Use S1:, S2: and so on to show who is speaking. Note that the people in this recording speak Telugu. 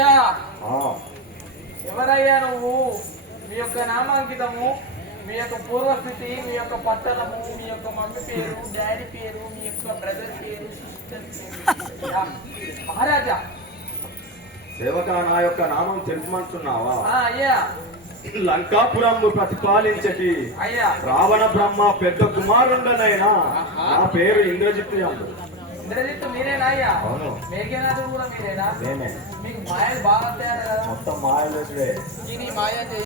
S1: ఆ,
S2: ఎవరయ్యా నువ్వు? మీ యొక్క నామాంకితము మీ యొక్క పూర్వస్థితి మీ యొక్క పట్టణము మీ యొక్క మమ్మీ పేరు డాడీ పేరు మీ యొక్క బ్రదర్ పేరు సిస్టర్ పేరు. మహారాజా.
S1: సేవక నా యొక్క నామం తెలుపమంటున్నావా
S2: అయ్యా.
S1: లంకాపురము ప్రతిపాలించటి
S2: అయ్యా.
S1: రావణ బ్రహ్మ పెద్ద కుమారుండనైనా నా పేరు ఇంద్రజిత్తు
S2: మీకు మాయలు బాగా
S1: మొత్తం మాయలేసుడే
S2: ఈ నీ మాయ చేయి.